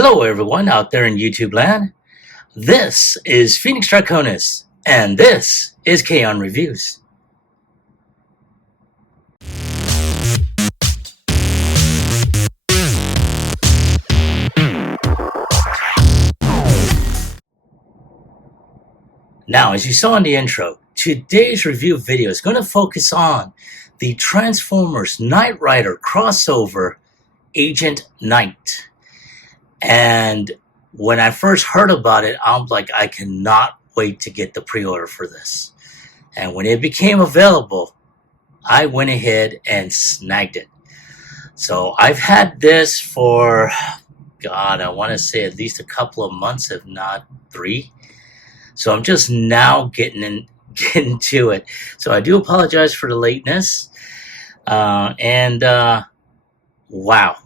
Hello, everyone out there in YouTube land. This is Phoenix Draconis, and this is KAON Reviews. Now, as you saw in the intro, today's review video is going to focus on the Transformers Knight Rider crossover Agent Knight. And when I first heard about it, I'm like, I cannot wait to get the pre-order for this. And when it became available, I went ahead and snagged it. So I've had this for, God, I want to say at least a couple of months, if not 3. So I'm just now getting to it. So I do apologize for the lateness. Wow.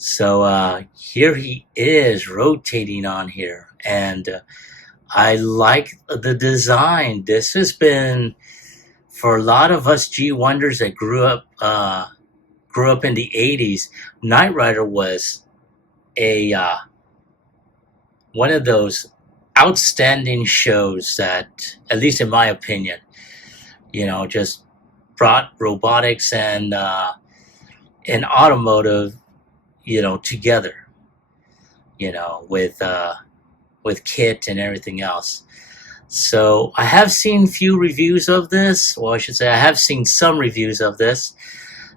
So here he is rotating on here, and I like the design. This has been, for a lot of us G-Wonders that grew up in the 80s, Knight Rider was a one of those outstanding shows that, at least in my opinion, just brought robotics and automotive together, with kit and everything else. So I have seen few reviews of this, or I should say I have seen some reviews of this.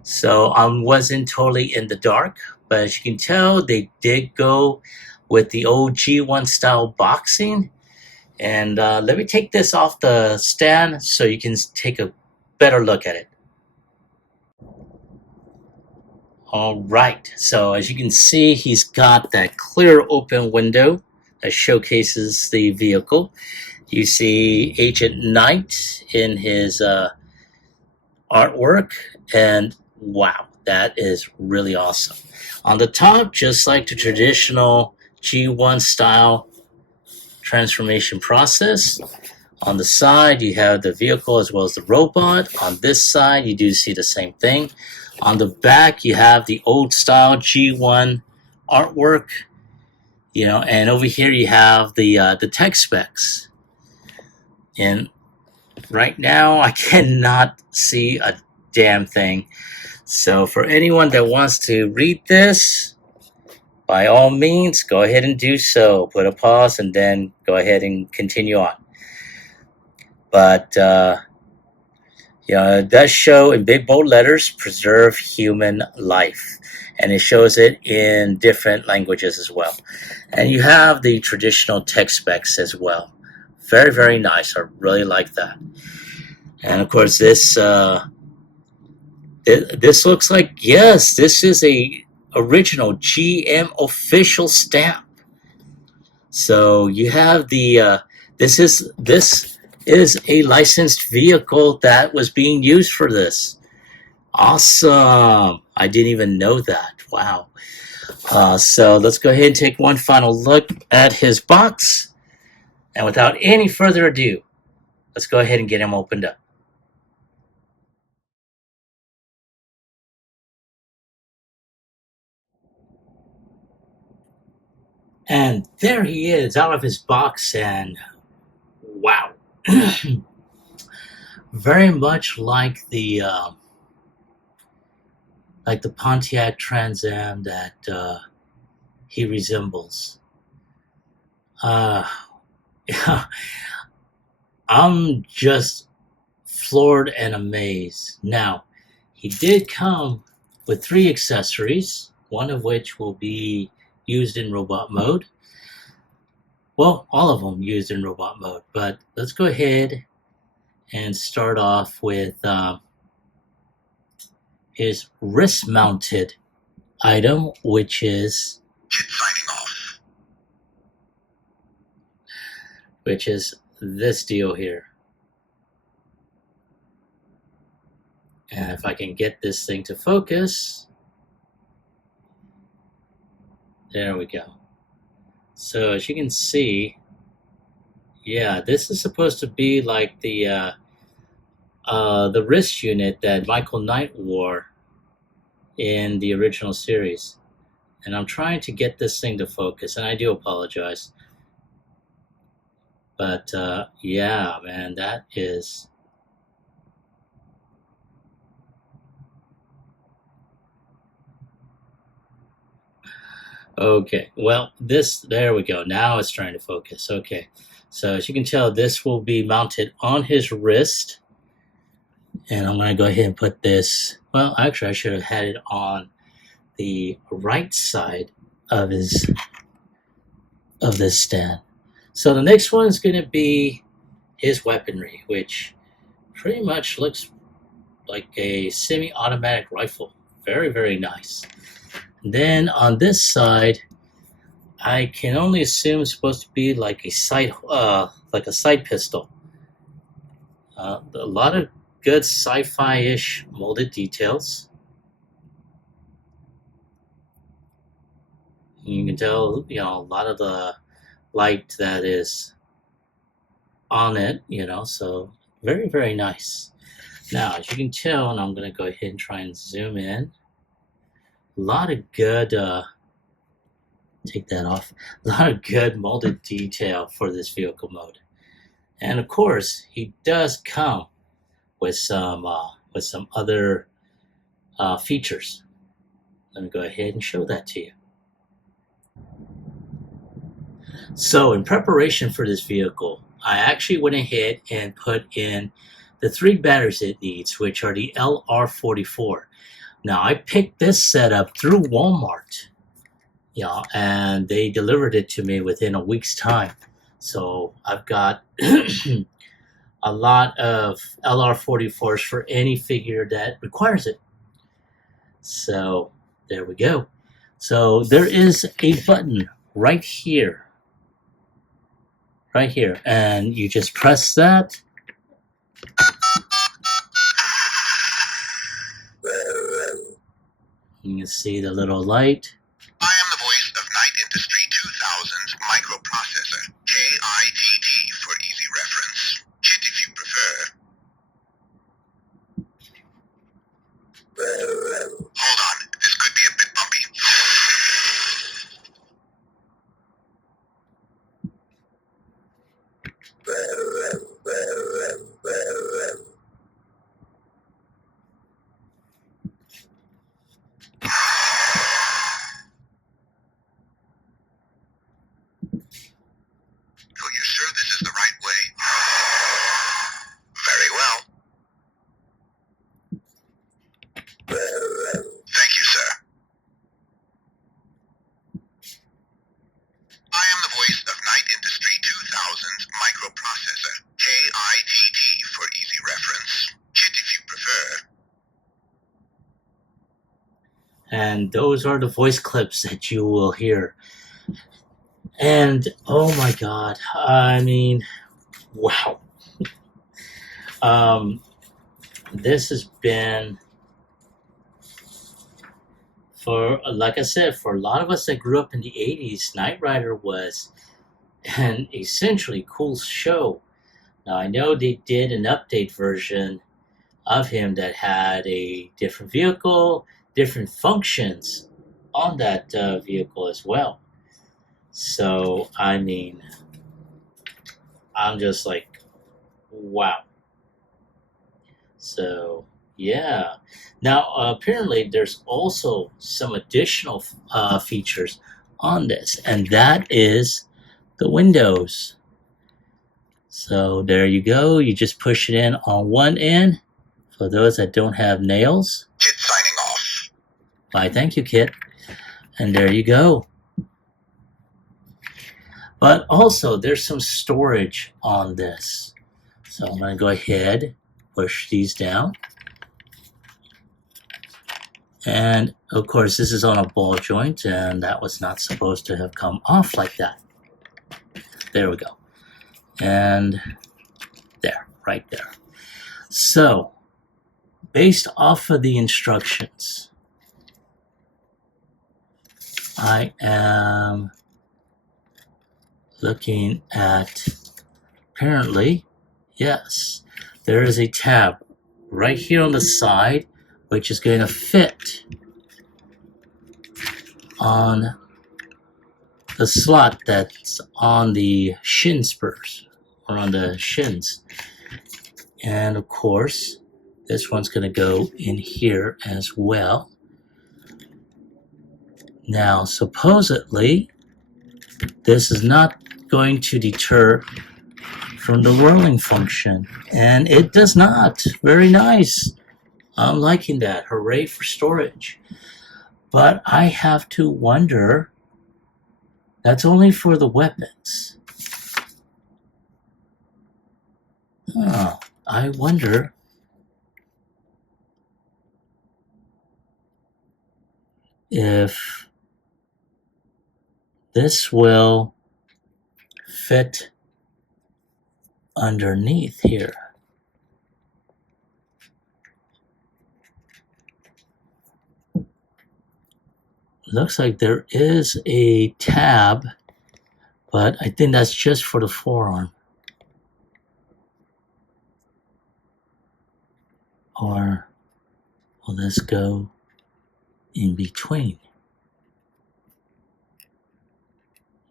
So I wasn't totally in the dark, but as you can tell, they did go with the old G1 style boxing. And let me take this off the stand so you can take a better look at it. All right, so as you can see, he's got that clear open window that showcases the vehicle. You see Agent Knight in his artwork, and wow, that is really awesome. On the top, just like the traditional G1 style transformation process. On the side, you have the vehicle as well as the robot. On this side, you do see the same thing. On the back, you have the old style G1 artwork, and over here you have the tech specs. And right now, I cannot see a damn thing. So for anyone that wants to read this, by all means, go ahead and do so. Put a pause and then go ahead and continue on. But it does show in big bold letters, preserve human life. And it shows it in different languages as well. And you have the traditional tech specs as well. Very, very nice. I really like that. And of course, this looks like, yes, this is a original GM official stamp. So you have the, this is a licensed vehicle that was being used for this. Awesome. I didn't even know that. Wow. So let's go ahead and take one final look at his box. And without any further ado, let's go ahead and get him opened up. And there he is out of his box, and wow. Very much like the Pontiac Trans Am that he resembles. I'm just floored and amazed. Now, he did come with 3 accessories, one of which will be used in robot mode. Well, all of them used in robot mode, but let's go ahead and start off with his wrist-mounted item, which is this deal here. And if I can get this thing to focus, there we go. So as you can see, yeah, this is supposed to be like the wrist unit that Michael Knight wore in the original series. And I'm trying to get this thing to focus, and I do apologize. But yeah, man, that is... Okay, well, there we go. Now it's trying to focus. Okay, so as you can tell, this will be mounted on his wrist. And I'm going to go ahead and put this, well, actually, I should have had it on the right side of this stand. So the next one is going to be his weaponry, which pretty much looks like a semi-automatic rifle. Very, very nice. And then on this side, I can only assume it's supposed to be like a side pistol. A lot of good sci-fi-ish molded details. You can tell, a lot of the light that is on it, so very, very nice. Now, as you can tell, and I'm going to go ahead and try and zoom in, a lot of good, take that off, a lot of good molded detail for this vehicle mode. And of course, he does come with some other features. Let me go ahead and show that to you. So in preparation for this vehicle, I actually went ahead and put in the 3 batteries it needs, which are the LR44. Now, I picked this setup through Walmart, and they delivered it to me within a week's time. So I've got a lot of LR44s for any figure that requires it. So there we go. So there is a button right here, and you just press that. You can see the little light. I am the voice of Night Industry 2000's microprocessor, KITT for easy reference. KIT if you prefer. Hold on, this could be a bit bumpy. So you're sure this is the right way? Very well. Thank you, sir. I am the voice of Night Industry 2000's microprocessor, KITT for easy reference. KIT if you prefer. And those are the voice clips that you will hear. And oh my god, I mean, wow. This has been, like I said, for a lot of us that grew up in the 80s, Knight Rider was an essentially cool show. Now, I know they did an update version of him that had a different vehicle, different functions on that vehicle as well. So, I mean, I'm just like, wow. So, yeah. Now, apparently, there's also some additional features on this, and that is the windows. So, there you go. You just push it in on one end. For those that don't have nails. KIT signing off. Why, thank you, Kit. And there you go. But also, there's some storage on this. So I'm going to go ahead, push these down. And of course, this is on a ball joint, and that was not supposed to have come off like that. There we go. And there, right there. So, based off of the instructions, I am looking at, apparently, yes, there is a tab right here on the side, which is going to fit on the slot that's on the shin spurs or on the shins. And of course, this one's going to go in here as well. Now, supposedly, this is not going to deter from the whirling function, and it does not. Very nice. I'm liking that. Hooray for storage. But I have to wonder, that's only for the weapons. Oh, I wonder if this will fit underneath here. Looks like there is a tab, but I think that's just for the forearm. Or will this go in between?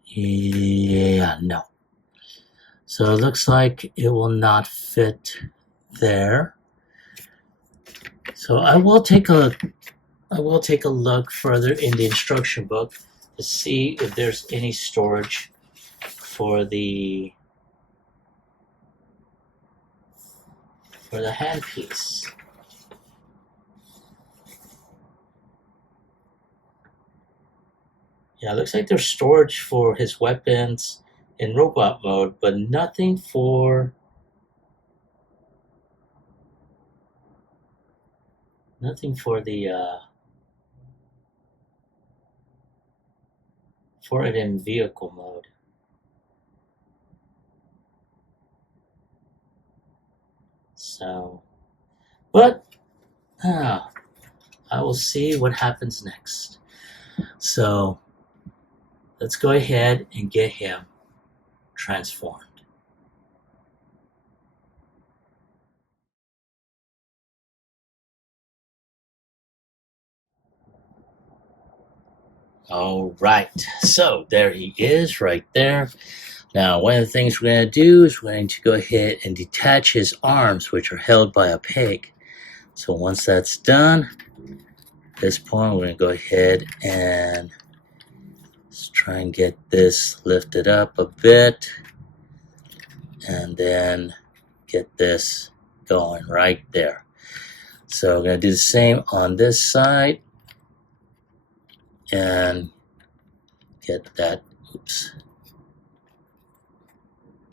Yeah, no. So it looks like it will not fit there. So I will take a look further in the instruction book to see if there's any storage for the handpiece. Yeah, it looks like there's storage for his weapons in robot mode, but nothing for the for it in vehicle mode. So, but I will see what happens next. So let's go ahead and get him transformed. All right, so there he is right there. Now, one of the things we're going to do is we're going to go ahead and detach his arms, which are held by a peg. So once that's done, at this point, we're going to go ahead and let's try and get this lifted up a bit, and then get this going right there. So we're going to do the same on this side and get that, oops.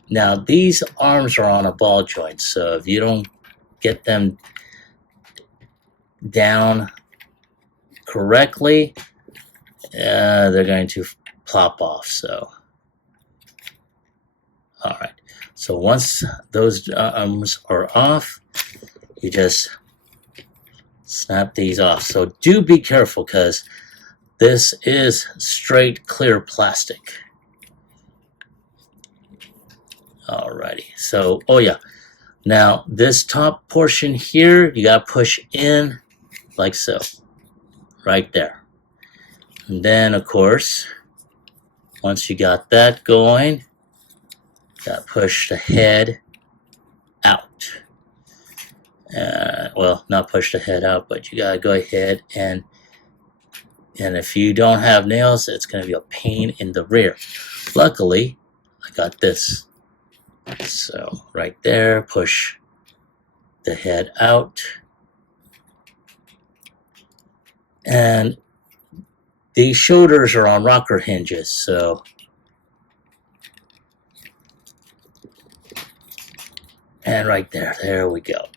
Now these arms are on a ball joint, so if you don't get them down correctly, they're going to plop off. So, all right. So once those arms are off, you just snap these off. So do be careful, because this is straight clear plastic. Alrighty. So, oh yeah. Now this top portion here, you gotta push in like so, right there. And then, of course, once you got that going, you gotta push the head out. Well, not push the head out, but you gotta go ahead and if you don't have nails, it's gonna be a pain in the rear. Luckily, I got this. So right there, push the head out. And the shoulders are on rocker hinges, so and right there we go.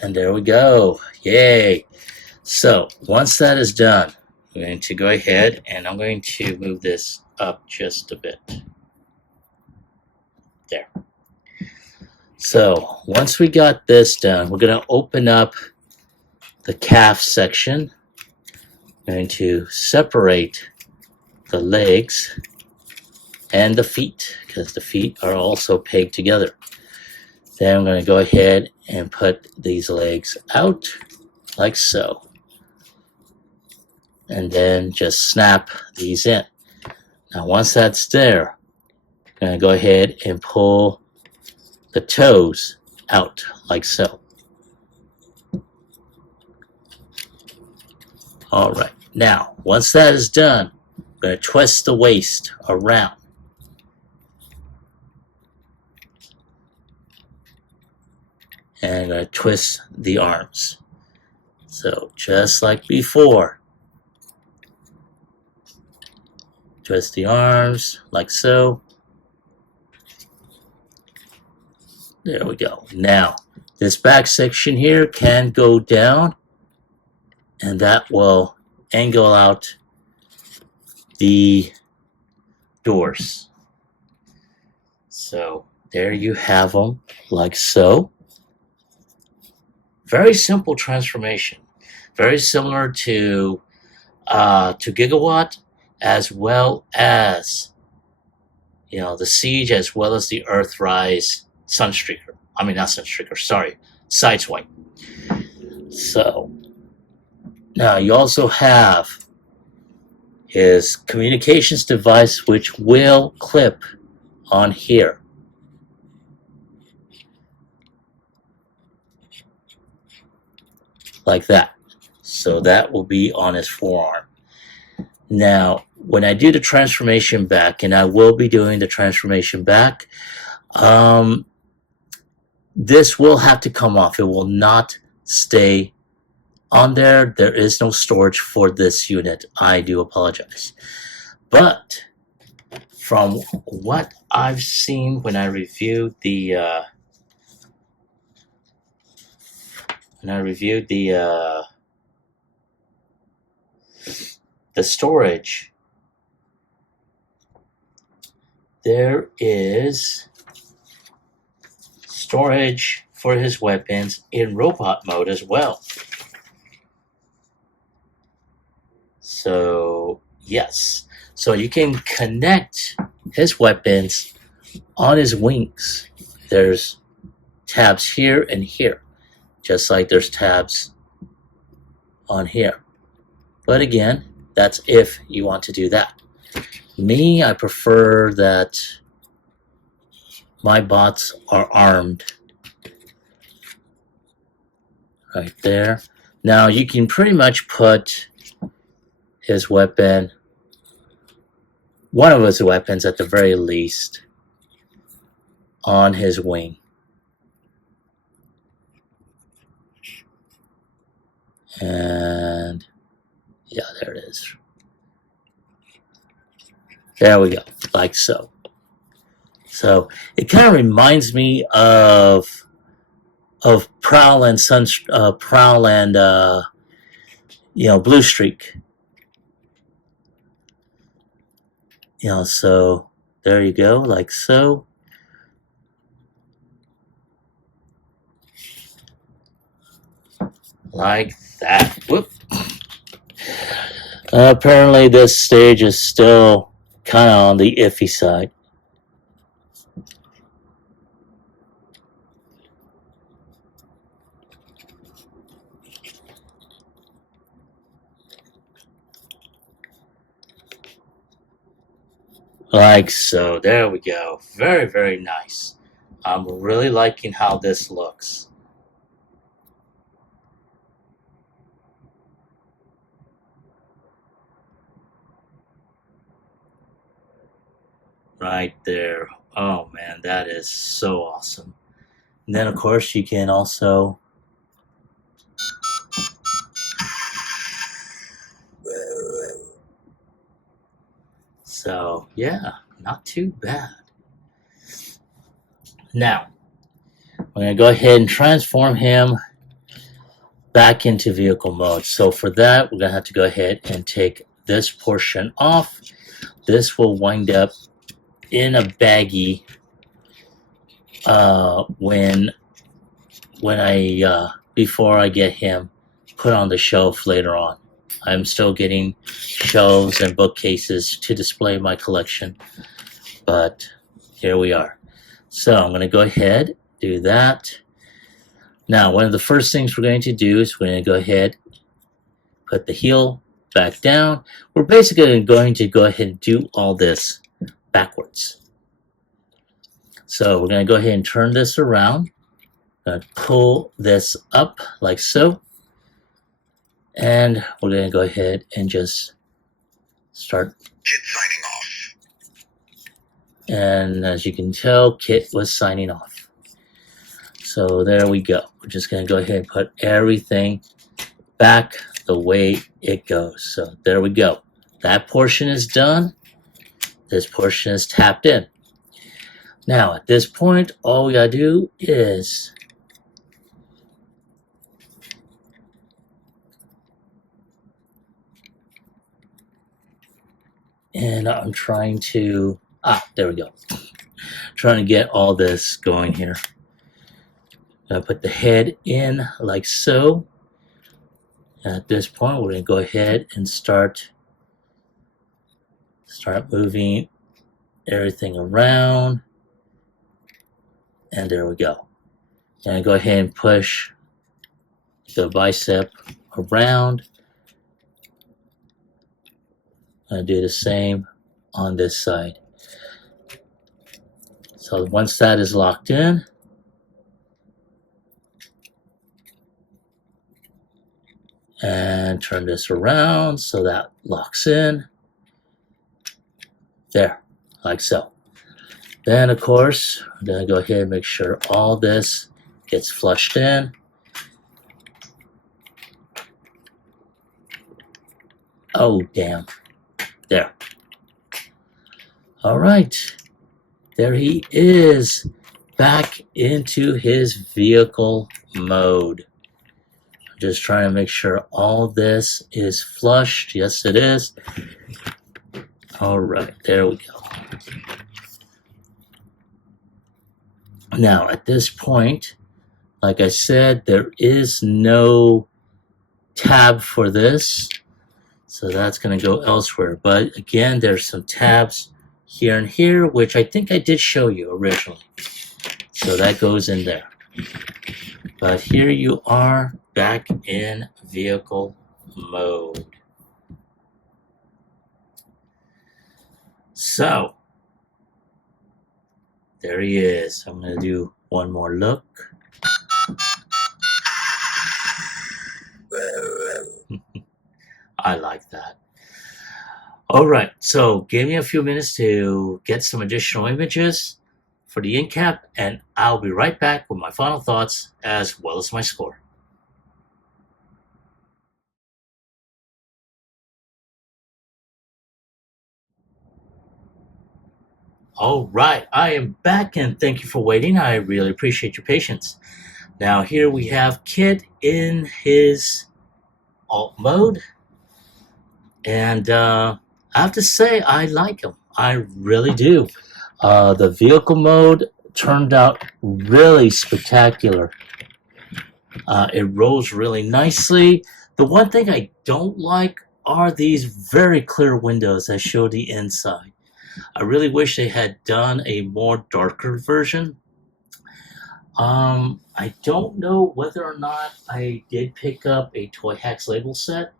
And there we go. Yay. So once that is done, I'm going to go ahead and I'm going to move this up just a bit. There. So once we got this done, we're going to open up the calf section. I'm going to separate the legs and the feet, because the feet are also pegged together. Then I'm going to go ahead and put these legs out like so. and then just snap these in. Now once that's there, I'm going to go ahead and pull the toes out like so. All right, now once that is done, I'm going to twist the waist around. And I'm going to twist the arms. So just like before, twist the arms like so. There we go. Now, this back section here can go down, and that will angle out the doors. So there you have them, like so. Very simple transformation. Very similar to Gigawatt, as well as the Siege, as well as the Earthrise Sunstreaker. I mean, not Sunstreaker, sorry, Sideswipe. So now you also have his communications device, which will clip on here. Like that. So that will be on his forearm. Now, when I do the transformation back, and I will be doing the transformation back, this will have to come off. It will not stay on there. There is no storage for this unit. I do apologize. But from what I've seen when I reviewed the storage, there is storage for his weapons in robot mode as well. So yes, so you can connect his weapons on his wings. There's tabs here and here, just like there's tabs on here. But again, that's if you want to do that. Me, I prefer that my bots are armed. Right there. Now you can pretty much put his weapon, one of his weapons at the very least, on his wing. And yeah, there it is. There we go, like so. So it kind of reminds me of Prowl and Blue Streak. So there you go, like so. Like that. Whoop. Apparently this stage is still kind of on the iffy side. Like so. There we go. Very, very nice. I'm really liking how this looks. Right there. Oh man, that is so awesome. And then of course you can also so yeah, not too bad. Now I'm going to go ahead and transform him back into vehicle mode. So for that, we're going to have to go ahead and take this portion off. This will wind up in a baggie before I get him put on the shelf later on. I'm still getting shelves and bookcases to display my collection, but here we are. So I'm going to go ahead, do that. Now, one of the first things we're going to do is we're going to go ahead, put the heel back down. We're basically going to go ahead and do all this backwards. So we're going to go ahead and turn this around. Going to pull this up like so. And we're going to go ahead and just start. Kit signing off. And as you can tell, Kit was signing off. So there we go. We're just going to go ahead and put everything back the way it goes. So there we go. That portion is done. This portion is tapped in. Now at this point, all we gotta do is and I'm trying to there we go. Trying to get all this going here. Gonna put the head in like so. At this point, we're gonna go ahead and start moving everything around. And there we go. And go ahead and push the bicep around. I'm gonna do the same on this side. So once that is locked in, and turn this around so that locks in. There, like so. Then of course, I'm gonna go ahead and make sure all this gets flushed in. Oh, damn. There. All right. There he is, back into his vehicle mode. I'm just trying to make sure all this is flushed. Yes, it is. All right, there we go. Now, at this point, like I said, there is no tab for this. So that's going to go elsewhere. But again, there's some tabs here and here, which I think I did show you originally. So that goes in there. But here you are back in vehicle mode. So there he is. I'm going to do one more look. I like that. All right, so give me a few minutes to get some additional images for the in cap, and I'll be right back with my final thoughts as well as my score. All right, I am back, and thank you for waiting. I really appreciate your patience. Now here we have Kit in his alt mode, and I have to say I like him. I really do. The vehicle mode turned out really spectacular. It rolls really nicely. The one thing I don't like are these very clear windows that show the inside. I really wish they had done a more darker version. I don't know whether or not I did pick up a Toy Hacks label set.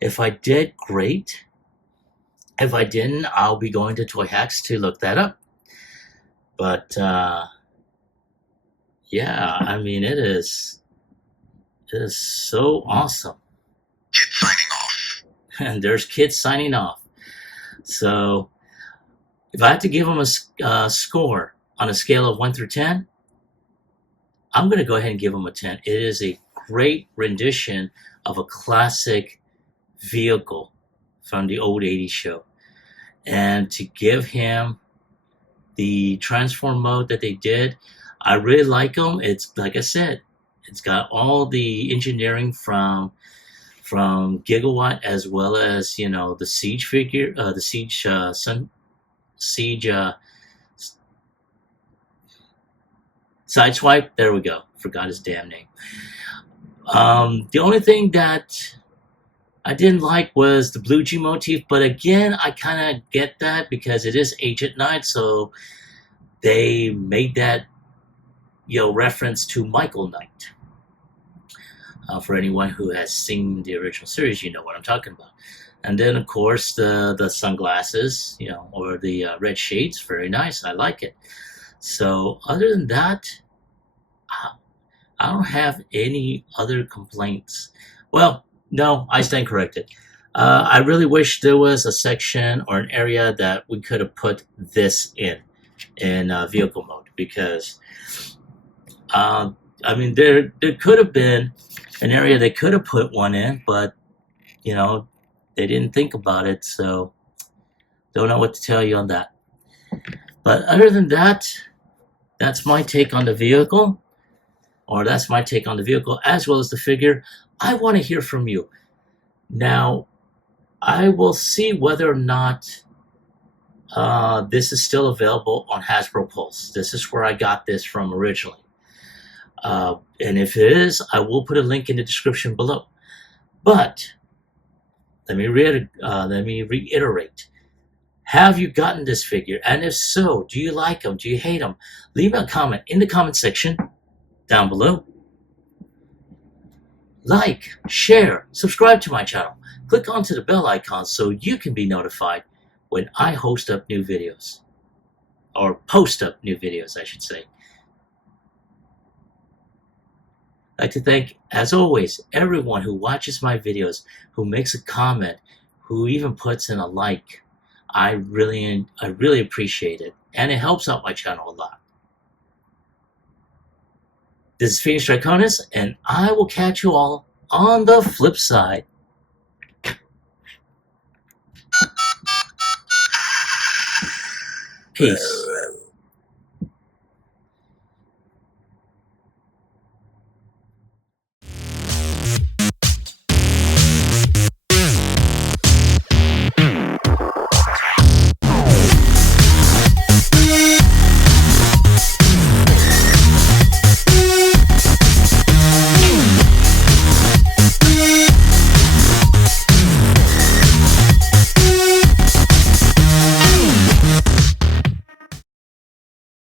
If I did, great. If I didn't, I'll be going to Toy Hacks to look that up. But yeah, I mean, it is so awesome. Kit signing off. And there's Kit signing off. So if I had to give him a score on a scale of 1 through 10, I'm going to go ahead and give him a 10. It is a great rendition of a classic vehicle from the old 80s show. And to give him the transform mode that they did, I really like them. It's like I said, it's got all the engineering from Gigawatt, as well as, you know, the Siege figure, the Siege Sideswipe. There we go. Forgot his damn name. The only thing that I didn't like was the blue G motif, but again, I kind of get that because it is Agent Knight, so they made that, you know, reference to Michael Knight. For anyone who has seen the original series, you know what I'm talking about. And then, of course, the sunglasses, or the red shades, very nice. I like it. So, other than that, I don't have any other complaints. Well, no, I stand corrected. I really wish there was a section or an area that we could have put this in vehicle mode, because I mean, there could have been an area they could have put one in, but they didn't think about it, so don't know what to tell you on that. But other than that, that's my take on the vehicle, as well as the figure. I want to hear from you. Now, I will see whether or not this is still available on Hasbro Pulse. This is where I got this from originally. And if it is, I will put a link in the description below. But let me reiterate. Have you gotten this figure? And if so, do you like them? Do you hate them? Leave a comment in the comment section down below. Like, share, subscribe to my channel. Click onto the bell icon so you can be notified when I host up new videos. Or post up new videos, I should say. I'd like to thank, as always, everyone who watches my videos, who makes a comment, who even puts in a like. I really appreciate it, and it helps out my channel a lot. This is Phoenix Draconis, and I will catch you all on the flip side. Peace.